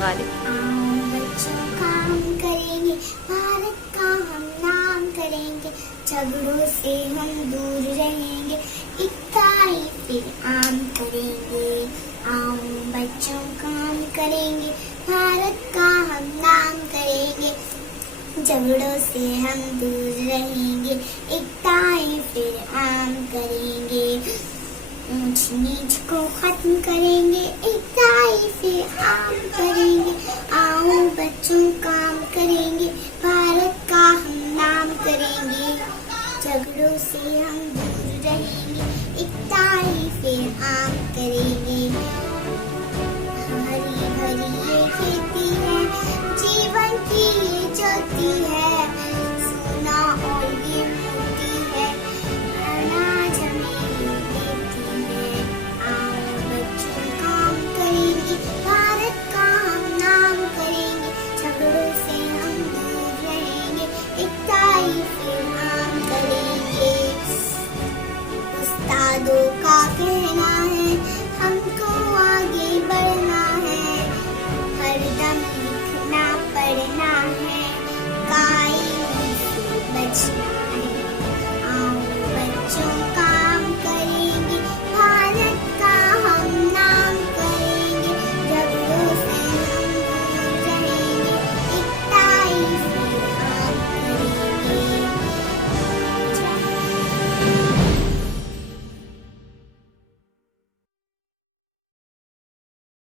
गालिब। आओ बच्चों काम करेंगे, भारत का हम नाम करेंगे, झगड़ों से हम दूर रहेंगे, इकाई फिर आम करेंगे। आओ बच्चों काम करेंगे, भारत का हम नाम करेंगे, झगड़ों से हम दूर रहेंगे, इकाई फिर आम करेंगे, ऊंच नीच को खत्म करेंगे, इकाई फिर आम करेंगे। आओ बच्चों काम करेंगे, भारत का हम नाम करेंगे, झगड़ों से हम दूर रहेंगे, इकाई फिर आम करेंगे।